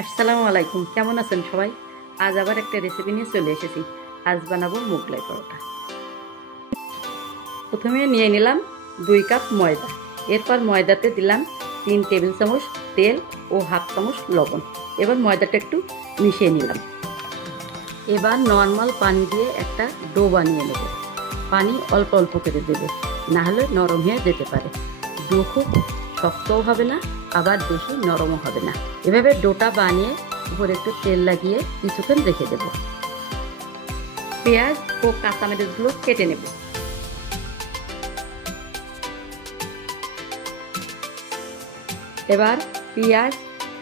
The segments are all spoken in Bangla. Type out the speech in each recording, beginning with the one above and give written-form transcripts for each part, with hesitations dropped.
আসসালামু আলাইকুম, কেমন আছেন সবাই? আজ আবার একটা রেসিপি নিয়ে চলে এসেছি। আজ বানাবো মোগলাই পরোটা। প্রথমে নিয়ে নিলাম 2 কাপ ময়দা। এরপর ময়দাতে দিলাম 3 টেবিল চামচ তেল ও হাফ চামচ লবণ। এবার ময়দাটা একটু মিশিয়ে নিলাম। এবার নর্মাল পানি দিয়ে একটা ডো বানিয়ে নেব। পানি অল্প অল্প করে দেবে, না হলে নরম হয়ে যেতে পারে। ডো খুব শক্তও হবে না, আবার বেশি নরমও হবে না। এভাবে ডোটা বানিয়ে উপরে একটু তেল লাগিয়ে কিছুক্ষণ রেখে দেব। পেঁয়াজ ও কাঁচামরিচগুলো কেটে নেব। এবার পেঁয়াজ,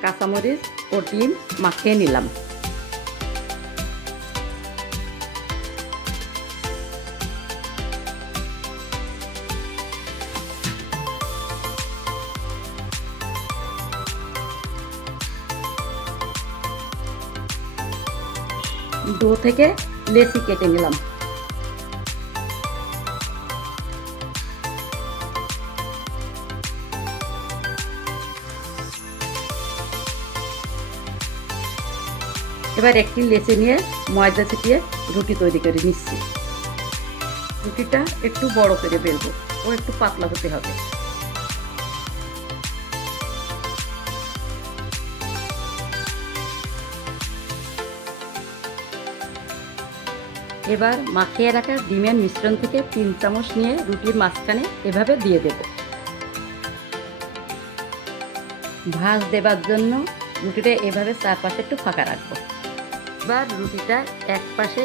কাঁচামরিচ ও ডিম মাখিয়ে নিলাম। ডো থেকে লেচি কেটে নিলাম। এবার একটি লেচি নিয়ে ময়দা ছিটিয়ে রুটি তৈরি করে নিচ্ছি। রুটিটা একটু বড় করে বেলবো ও একটু পাতলা হতে হবে। এবার মাখিয়ে রাখা ডিমের মিশ্রণ থেকে 3 চামচ নিয়ে রুটির মাঝখানে এভাবে দিয়ে দেব। ভাঁজ দেবার জন্য রুটিটা এভাবে চারপাশে একটু ফাঁকা রাখবো। এবার রুটিটা এক পাশে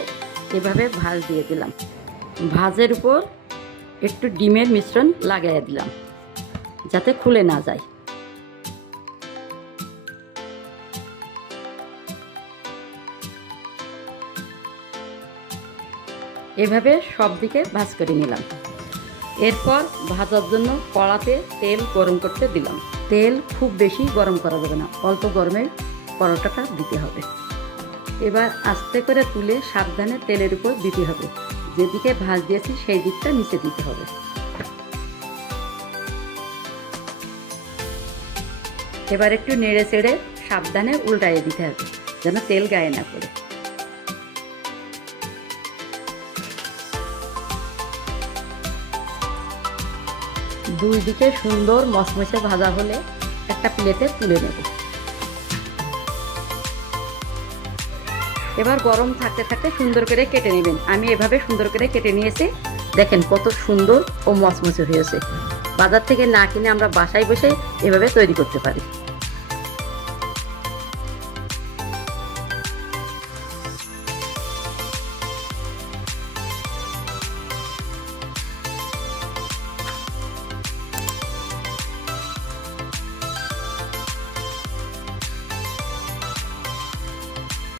এভাবে ভাঁজ দিয়ে দিলাম। ভাঁজের উপর একটু ডিমের মিশ্রণ লাগিয়ে দিলাম যাতে খুলে না যায়। এভাবে সব দিকে ভাঁজ করে নিলাম। এরপর ভাজার জন্য কড়াতে তেল গরম করতে দিলাম। তেল খুব বেশি গরম করা যাবে না, অল্প গরমে পরোটাটা দিতে হবে। এবার আস্তে করে তুলে সাবধানে তেলের উপর দিতে হবে। যেদিকে ভাঁজ দিয়েছি সেই দিকটা নিচে দিতে হবে। এবার একটু নেড়ে চেড়ে সাবধানে উল্টাইয়ে দিতে হবে যেন তেল গায়ে না পড়ে। দুই দিকে সুন্দর মচমচে ভাজা হলে একটা প্লেটে তুলে নেব। এবার গরম থাকতে থাকতে সুন্দর করে কেটে নেবেন। আমি এভাবে সুন্দর করে কেটে নিয়েছি। দেখেন কত সুন্দর ও মচমচে হয়েছে। বাজার থেকে না কিনে আমরা বাসায় বসে এভাবে তৈরি করতে পারি।